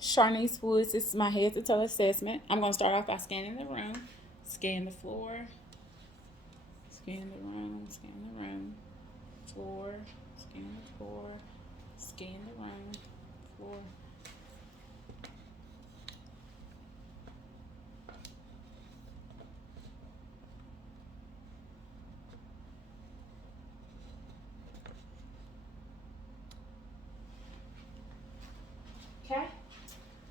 Sharnice Woods, this is my head to toe assessment. I'm going to start off by scanning the room, scan the floor, scan the room, scan the room, floor, scan the floor, scan the room, floor. Okay.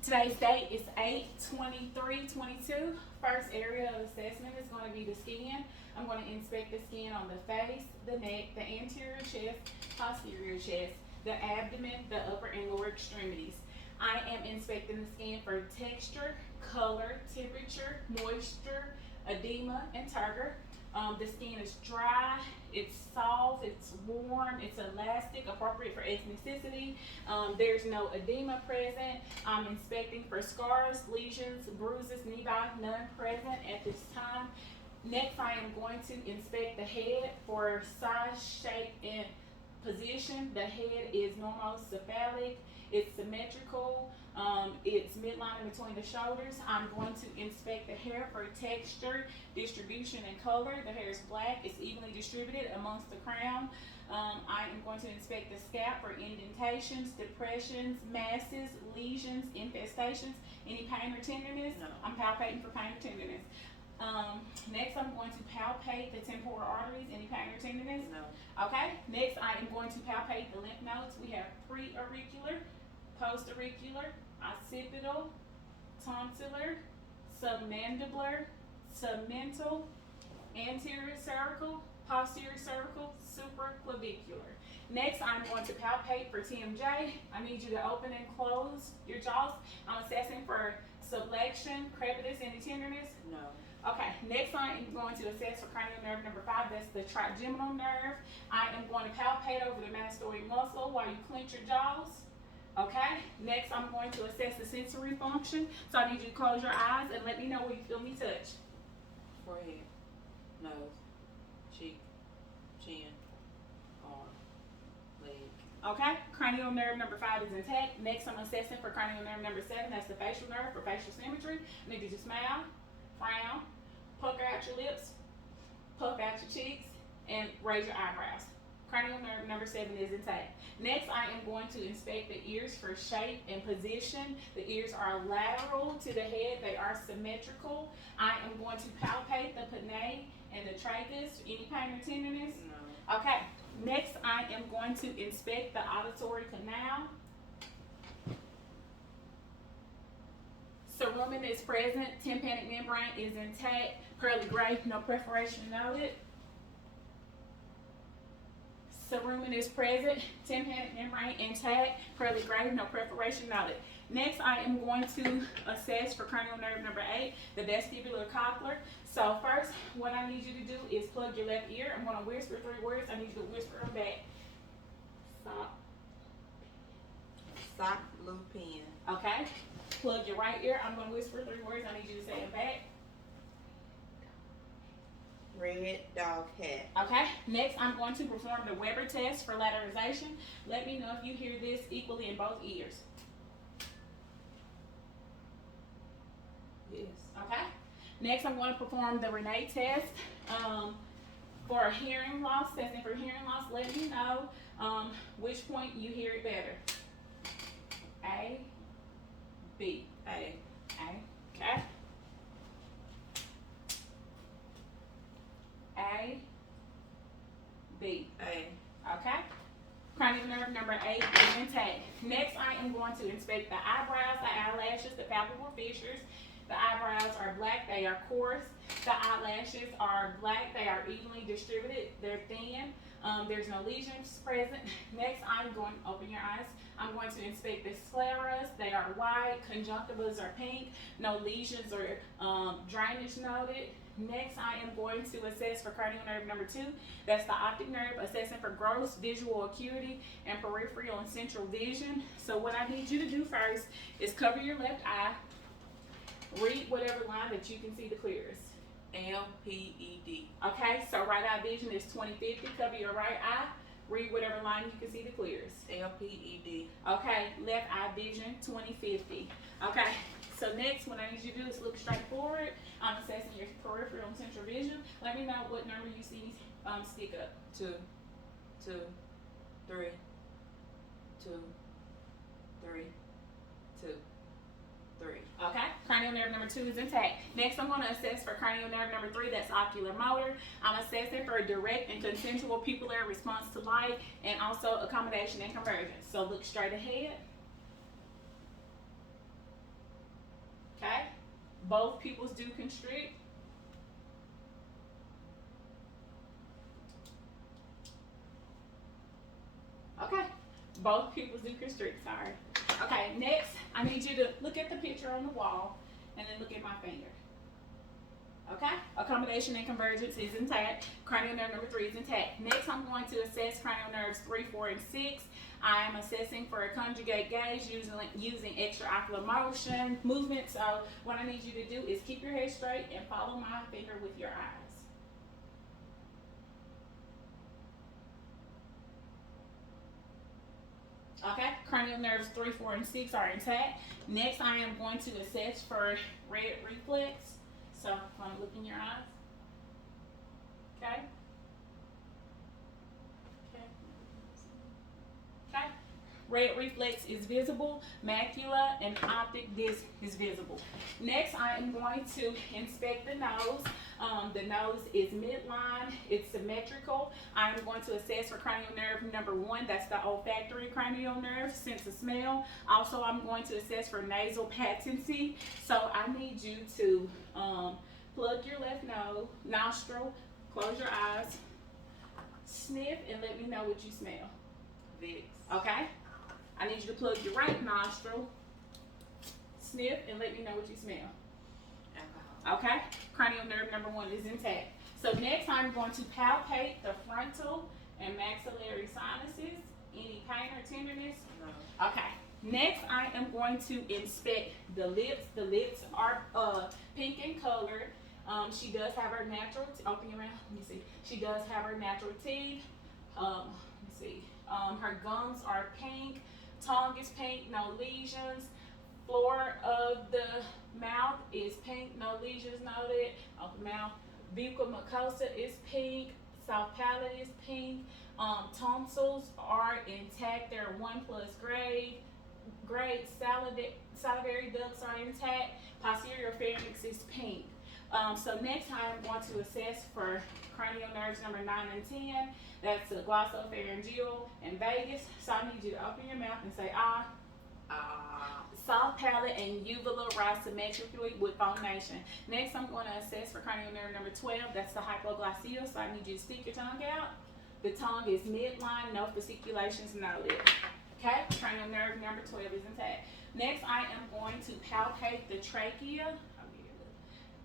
Today's date is 8/23/22. First area of assessment is going to be the skin. I'm going to inspect the skin on the face, the neck, the anterior chest, posterior chest, the abdomen, the upper and lower extremities. I am inspecting the skin for texture, color, temperature, moisture, edema, and turgor. The skin is dry, it's soft, it's warm, it's elastic, appropriate for ethnicity. There's no edema present. I'm inspecting for scars, lesions, bruises, nevi, none present at this time. Next, I am going to inspect the head for size, shape, and position. The head is normocephalic, it's symmetrical, it's midline in between the shoulders. I'm going to inspect the hair for texture, distribution, and color. The hair is black, it's evenly distributed amongst the crown. I am going to inspect the scalp for indentations, depressions, masses, lesions, infestations, any pain or tenderness. No. I'm palpating for pain or tenderness. Next, I'm going to palpate the temporal arteries, any pain or tenderness. No. Okay, next I am going to palpate the lymph nodes. We have pre-auricular, post-auricular, occipital, tonsillar, submandibular, submental, anterior cervical, posterior cervical, supraclavicular. Next, I'm going to palpate for TMJ. I need you to open and close your jaws. I'm assessing for subluxation, crepitus, any tenderness. No. Okay, next I am going to assess for cranial nerve number 5, that's the trigeminal nerve. I am going to palpate over the mastoid muscle while you clench your jaws. Okay, next I'm going to assess the sensory function. So I need you to close your eyes and let me know where you feel me touch. Forehead, nose, cheek, chin, arm, leg. Okay, cranial nerve number 5 is intact. Next I'm assessing for cranial nerve number 7, that's the facial nerve for facial symmetry. I need you to smile, frown, pucker out your lips, puff out your cheeks, and raise your eyebrows. Cranial nerve number 7 is intact. Next, I am going to inspect the ears for shape and position. The ears are lateral to the head. They are symmetrical. I am going to palpate the pinnae and the trachea. Any pain or tenderness? No. Okay. Next, I am going to inspect the auditory canal. Cerumen is present. Tympanic membrane is intact. Pearly gray, no perforation noted. Cerumen is present, tympanic membrane intact, pearly gray, no perforation noted. Next, I am going to assess for cranial nerve number 8, the vestibular cochlear. So first, what I need you to do is plug your left ear. I'm going to whisper 3 words. I need you to whisper them back. Stop. Sock, blue pen. Okay. Plug your right ear. I'm going to whisper 3 words. I need you to say them back. Red dog hat. Okay, next I'm going to perform the Weber test for lateralization. Let me know if you hear this equally in both ears. Yes. Okay, next I'm going to perform the Renee test for hearing loss. Testing for hearing loss. Let me know which point you hear it better. A, B. A. A. Okay. A, B. A. Okay. Cranial nerve number 8 is intact. Next, I am going to inspect the eyebrows, the eyelashes, the palpebral fissures. The eyebrows are black, they are coarse. The eyelashes are black, they are evenly distributed, they're thin. There's no lesions present. Next, I'm going to open your eyes. I'm going to inspect the scleras. They are white, conjunctivas are pink, no lesions or drainage noted. Next, I am going to assess for cranial nerve number 2. That's the optic nerve, assessing for gross visual acuity and peripheral and central vision. So what I need you to do first is cover your left eye. Read whatever line that you can see the clearest. LPED. Okay, so right eye vision is 20/50. Cover your right eye. Read whatever line you can see the clearest. LPED. Okay, left eye vision 20/50. Okay, so next, what I need you to do is look straight forward. I'm assessing your peripheral and central vision. Let me know what number you see stick up. 2, 2, 3, 2, 3, 2, 3. Okay, cranial nerve number 2 is intact. Next, I'm going to assess for cranial nerve number 3, that's ocular motor. I'm assessing for a direct and consensual pupillary response to light and also accommodation and convergence. So look straight ahead. Okay, both pupils do constrict. Okay, both pupils do constrict, sorry. Okay, next, I need you to look at the picture on the wall and then look at my finger. Okay, accommodation and convergence is intact. Cranial nerve number 3 is intact. Next, I'm going to assess cranial nerves 3, 4, and 6. I am assessing for a conjugate gaze using extraocular motion movement. So what I need you to do is keep your head straight and follow my finger with your eyes. Okay, cranial nerves 3, 4, and 6 are intact. Next, I am going to assess for red reflex. So I'm going to look in your eyes. Okay. Okay. Red reflex is visible. Macula and optic disc is visible. Next, I am going to inspect the nose. The nose is midline. It's symmetrical. I am going to assess for cranial nerve number 1. That's the olfactory cranial nerve, sense of smell. Also, I'm going to assess for nasal patency. So I need you to plug your left nostril, close your eyes, sniff, and let me know what you smell. Vicks. Okay? I need you to plug your right nostril, sniff, and let me know what you smell. Alcohol. Okay? Cranial nerve number 1 is intact. So next, I'm going to palpate the frontal and maxillary sinuses. Any pain or tenderness? No. Okay. Next, I am going to inspect the lips. The lips are pink in color. She does have her natural, open your mouth, let me see. She does have her natural teeth. Let me see. Her gums are pink. Tongue is pink, no lesions. Floor of the mouth is pink, no lesions noted. Of the mouth. Buccal mucosa is pink. Soft palate is pink. Tonsils are intact. They're 1+ grade. Salivary ducts are intact. Posterior pharynx is pink. So next I'm going to assess for cranial nerves number 9 and 10. That's the glossopharyngeal and vagus. So I need you to open your mouth and say ah. Soft palate and uvula rise symmetrically with phonation. Next I'm going to assess for cranial nerve number 12. That's the hypoglossal. So I need you to stick your tongue out. The tongue is midline, no fasciculations, no lip. Okay, cranial nerve number 12 is intact. Next I am going to palpate the trachea.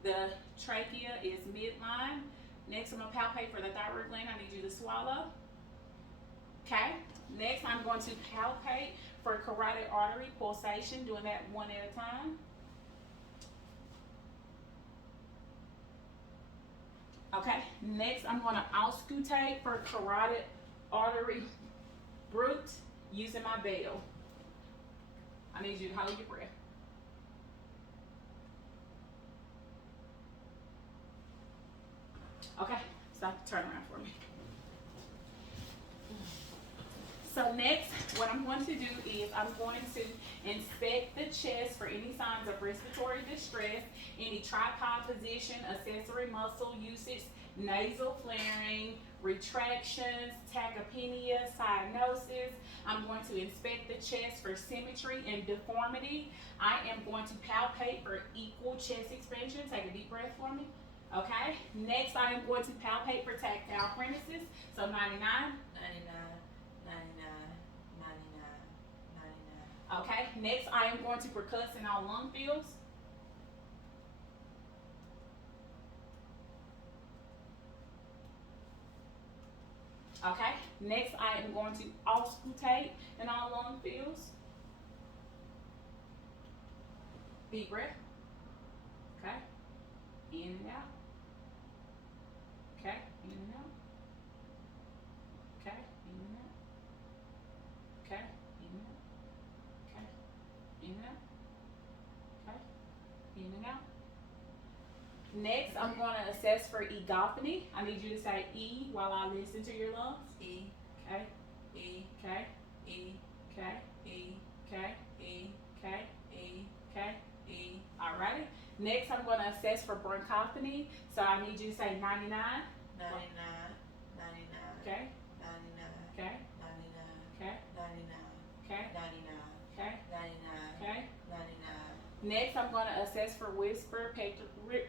The trachea is midline. Next, I'm going to palpate for the thyroid gland. I need you to swallow. Okay. Next, I'm going to palpate for carotid artery pulsation, doing that one at a time. Okay. Next, I'm going to auscultate for carotid artery brute using my bell. I need you to hold your breath. Okay, stop, turn around for me. So next, what I'm going to do is I'm going to inspect the chest for any signs of respiratory distress, any tripod position, accessory muscle usage, nasal flaring, retractions, tachypnea, cyanosis. I'm going to inspect the chest for symmetry and deformity. I am going to palpate for equal chest expansion. Take a deep breath for me. Okay, next I am going to palpate for tactile premises. So 99, 99, 99. Okay, next I am going to percuss in all lung fields. Okay, next I am going to auscultate in all lung fields. Deep breath. Okay, in and out. Okay, in and out. Okay, in and out. Next, I'm going to assess for egophony. I need you to say E while I listen to your lungs. E, Okay, E, okay, E, okay, E, okay, E, okay, E, okay. E, Alrighty. Next, I'm going to assess for bronchophony. So I need you to say 99. 99, 99, Okay, 99, okay, 99, okay, 99, okay, 99, okay, 99, okay. 99. Next, I'm going to assess for whisper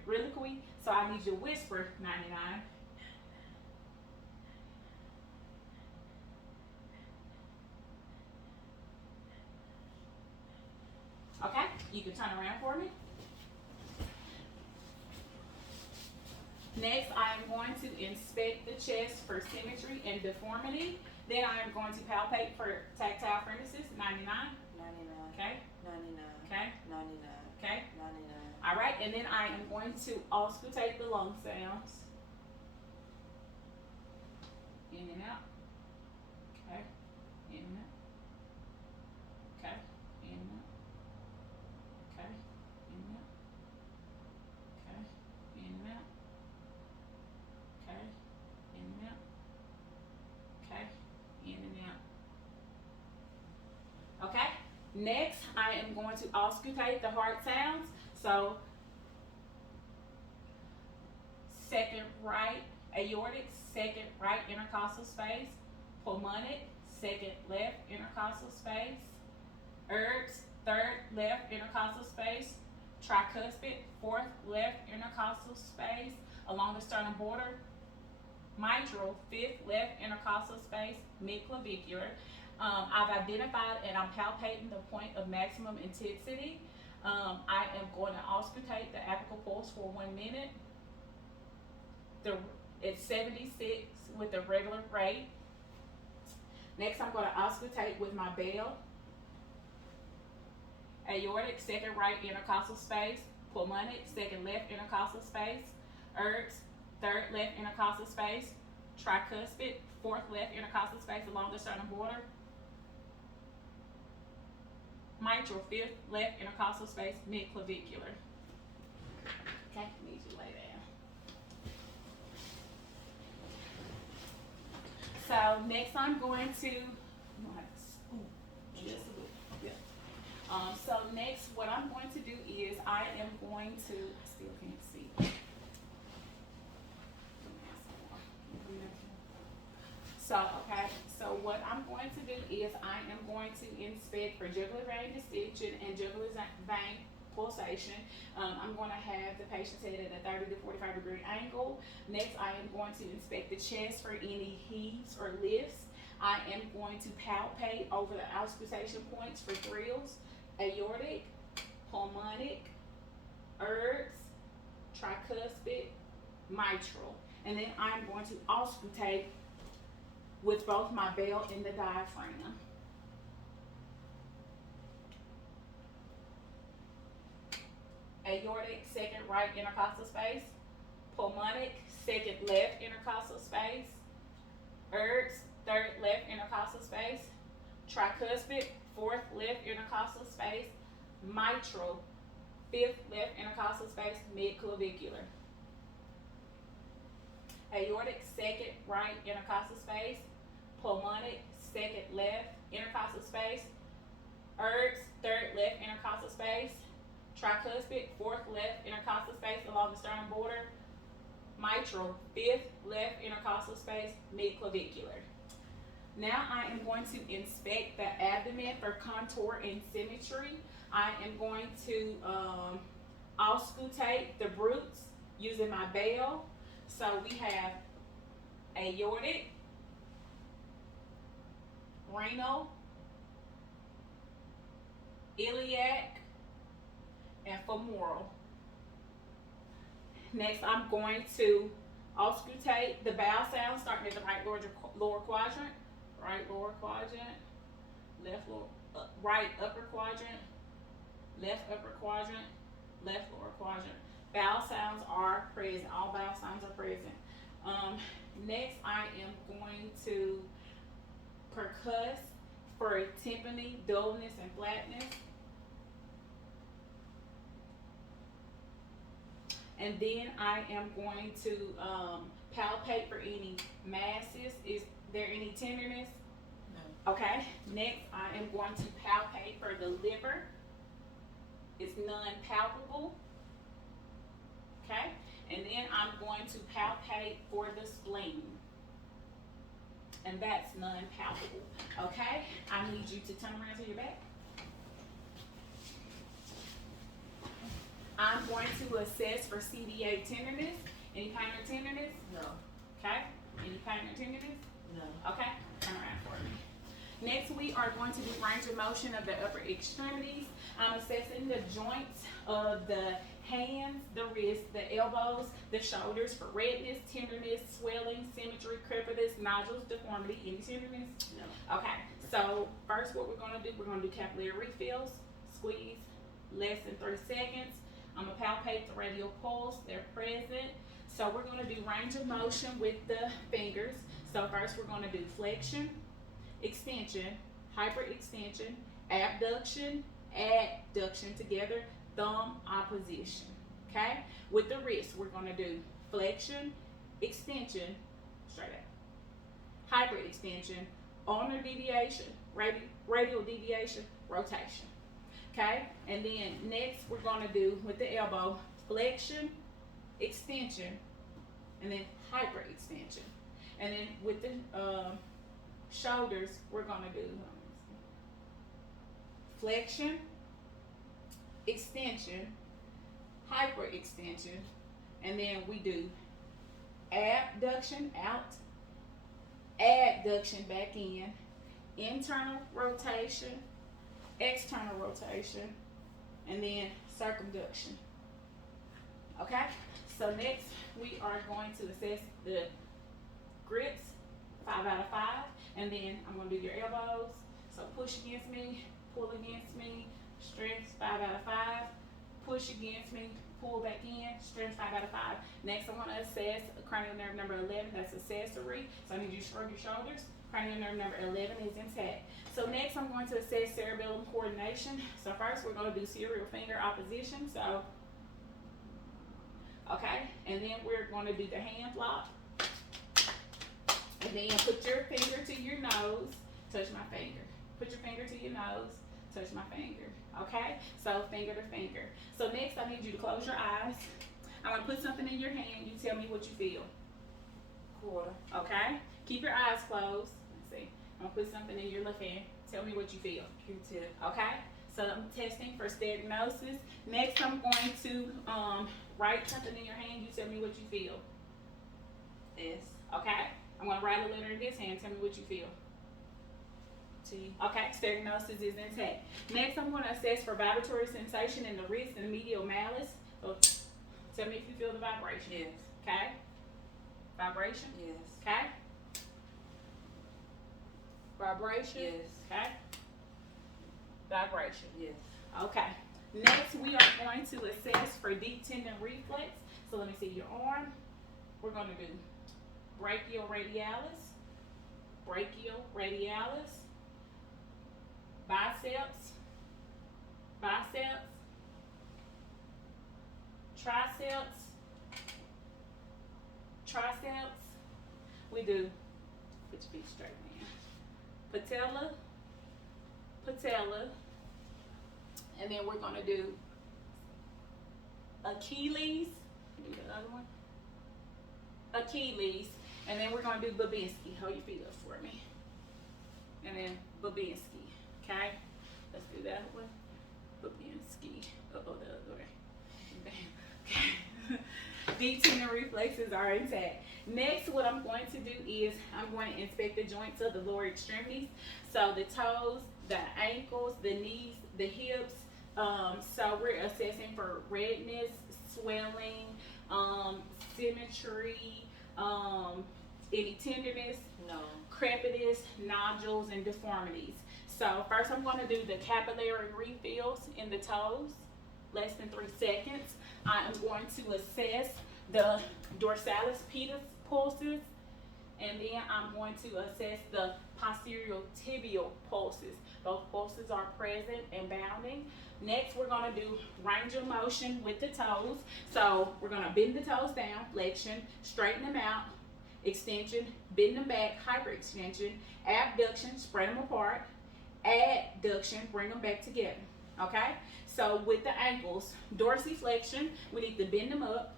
reliquy. So I need you to whisper 99. Okay, you can turn around for me. Next, I am going to inspect the chest for symmetry and deformity. Then I am going to palpate for tactile premises, 99. 99, Okay, 99, okay, 99, okay. 99. All right, and then I am going to auscultate the lung sounds. In and out. Okay, in and out. Okay, in and out. Okay, in and out. Okay, in and out. Okay, in and out. Okay, in and out. Okay, next I am going to auscultate the heart sounds. So, second right aortic, second right intercostal space, pulmonic, second left intercostal space, ergs, third left intercostal space, tricuspid, fourth left intercostal space along the sternum border, mitral, fifth left intercostal space, mid-clavicular. I've identified and I'm palpating the point of maximum intensity. I am going to auscultate the apical pulse for 1 minute. It's 76 with the regular rate. Next, I'm going to auscultate with my bell. Aortic, second right intercostal space. Pulmonic, second left intercostal space. Ergs, third left intercostal space. Tricuspid, fourth left intercostal space along the sternum border. Mitral, fifth left intercostal space, mid-clavicular. Okay, need you to lay down. So next I'm going to, so next what I'm going to do is I am going to, I still can't see. So, okay, so what I'm going to do is I am going to inspect for jugular vein distension and jugular vein pulsation. I'm going to have the patient's head at a 30 to 45 degree angle. Next, I am going to inspect the chest for any heaves or lifts. I am going to palpate over the auscultation points for thrills, aortic, pulmonic, ergs, tricuspid, mitral. And then I'm going to auscultate with both my bell and the diaphragm. Aortic, second right intercostal space. Pulmonic, second left intercostal space. Ergs, third left intercostal space. Tricuspid, fourth left intercostal space. Mitral, fifth left intercostal space, mid-clavicular. Aortic, second right intercostal space. Pulmonic, second left intercostal space. Ergs, third left intercostal space. Tricuspid, fourth left intercostal space along the sternum border. Mitral, fifth left intercostal space, mid-clavicular. Now I am going to inspect the abdomen for contour and symmetry. I am going to auscultate the brutes using my bell. So we have aortic, renal, iliac, and femoral. Next, I'm going to auscultate the bowel sounds starting at the right lower quadrant, right lower quadrant, left lower, right upper quadrant, left upper quadrant, left lower quadrant. Bowel sounds are present. All bowel sounds are present. Next, I am going to percuss for tympany, dullness, and flatness. And then I am going to palpate for any masses. Is there any tenderness? No. Okay. Next, I am going to palpate for the liver. It's non-palpable. Okay. And then I'm going to palpate for the spleen. And that's non-palpable. Okay. I need you to turn around to your back. I'm going to assess for CDA tenderness. Any pain or tenderness? No. Okay. Any pain or tenderness? No. Okay. Turn around for me. Next, we are going to do range of motion of the upper extremities. I'm assessing the joints of the hands, the wrists, the elbows, the shoulders for redness, tenderness, swelling, symmetry, crepitus, nodules, deformity. Any tenderness? No. Okay. So first, what we're going to do, we're going to do capillary refills. Squeeze less than 3 seconds. I'm going to palpate the radial pulse. They're present. So we're going to do range of motion with the fingers. So first we're going to do flexion, extension, hyperextension, abduction, adduction together, thumb opposition. Okay? With the wrist, we're going to do flexion, extension, straight out, hyperextension, ulnar deviation, radial deviation, rotation. Okay, and then next we're going to do with the elbow flexion, extension, and then hyperextension. And then with the shoulders, we're going to do flexion, extension, hyperextension, and then we do abduction out, adduction back in, internal rotation, external rotation, and then circumduction. Okay, so next we are going to assess the grips, 5 out of 5, and then I'm going to do your elbows. So push against me, pull against me, strength 5 out of 5, push against me, pull back in, strength 5 out of 5. Next I'm going to assess cranial nerve number 11, that's accessory. So I need you to shrug your shoulders. Cranial nerve number 11 is intact. So next I'm going to assess cerebellum coordination. So first we're going to do serial finger opposition. So, okay, and then we're going to do the hand block. And then put your finger to your nose, touch my finger. Put your finger to your nose, touch my finger. Okay, so finger to finger. So next I need you to close your eyes. I'm going to put something in your hand. You tell me what you feel. Quarter. Okay, keep your eyes closed. See, I'm gonna put something in your left hand. Tell me what you feel. Q-tip. Okay? So I'm testing for stenosis. Next, I'm going to write something in your hand. You tell me what you feel. S. Okay? I'm gonna write a letter in this hand. Tell me what you feel. T. Okay, stenosis is intact. Next, I'm gonna assess for vibratory sensation in the wrist and the medial malleus. So tell me if you feel the vibration. Yes. Okay? Vibration. Yes. Okay? Vibration. Yes. Okay? Vibration. Yes. Okay. Next, we are going to assess for deep tendon reflex. So let me see your arm. We're going to do brachioradialis, biceps, triceps. We do, put your feet straight, man. Patella, and then we're going to do Achilles. Do the other one. Achilles, and then we're going to do Babinski. Hold your feet up for me. And then Babinski. Okay? Let's do that one. Babinski. The other way. Okay. Deep tendon reflexes are intact. Next, what I'm going to do is I'm going to inspect the joints of the lower extremities. So the toes, the ankles, the knees, the hips. So we're assessing for redness, swelling, symmetry, any tenderness, No. crepitus, nodules, and deformities. So first I'm going to do the capillary refills in the toes, less than 3 seconds. I am going to assess the dorsalis pedis pulses, And then I'm going to assess the posterior tibial pulses. Those pulses are present and bounding. Next, we're going to do range of motion with the toes. So we're going to bend the toes down, flexion, straighten them out, extension, bend them back, hyperextension, abduction, spread them apart, adduction, bring them back together. Okay? So with the ankles, dorsiflexion, we need to bend them up.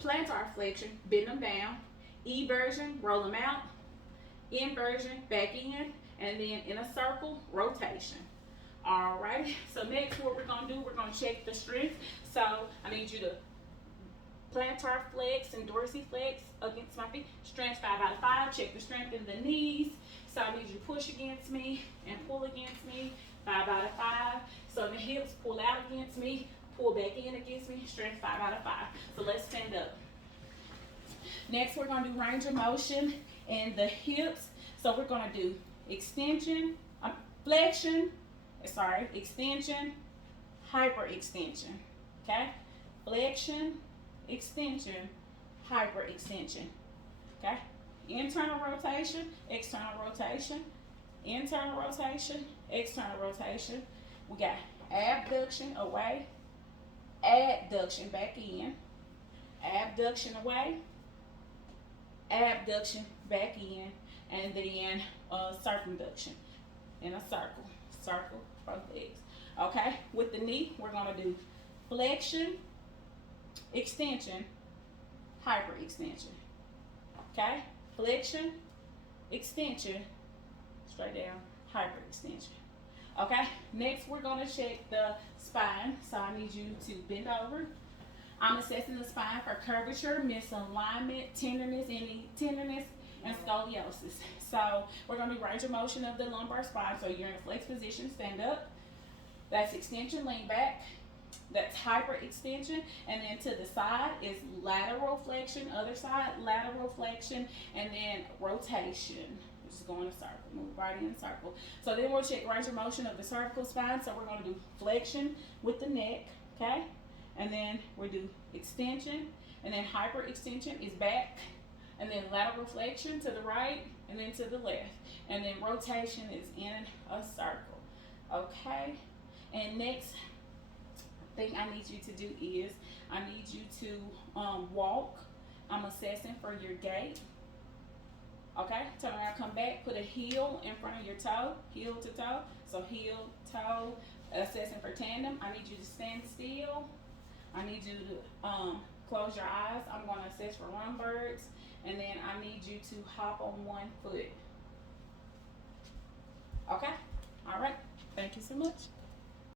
Plantar flexion, bend them down. Eversion, roll them out. Inversion, back in. And then in a circle, rotation. Alrighty, so next what we're gonna do, we're gonna check the strength. So I need you to plantar flex and dorsiflex against my feet. Strength 5 out of 5. Check the strength in the knees. So I need you to push against me and pull against me. 5 out of 5. So the hips pull out against me, pull back in against me. Strength 5 out of 5. So let's stand up. Next we're gonna do range of motion in the hips. So we're gonna do extension, extension, hyperextension. Okay? Flexion, extension, hyperextension. Okay? Internal rotation, external rotation, internal rotation, external rotation. We got abduction away, adduction back in, abduction away, abduction back in, and then circumduction in a circle both legs. Okay, with the knee we're going to do flexion, extension, hyperextension. Okay, flexion, extension, straight down, hyperextension. Okay, next we're going to check the spine. So I need you to bend over. I'm assessing the spine for curvature, misalignment, tenderness, any tenderness, and scoliosis. So we're going to do range of motion of the lumbar spine. So you're in a flex position, stand up. That's extension, lean back. That's hyperextension. And then to the side is lateral flexion, other side, lateral flexion, and then rotation. Just go in a circle, move right in a circle. So then we'll check range of motion of the cervical spine. So we're going to do flexion with the neck, okay? And then we do extension, and then hyperextension is back, and then lateral flexion to the right, and then to the left. And then rotation is in a circle, okay? And next thing I need you to do is, I need you to walk. I'm assessing for your gait. Okay, turn around, come back, put a heel in front of your toe, heel to toe. So heel, toe, assessing for tandem. I need you to stand still. I need you to close your eyes. I'm going to assess for run birds. And then I need you to hop on one foot. Okay? All right. Thank you so much.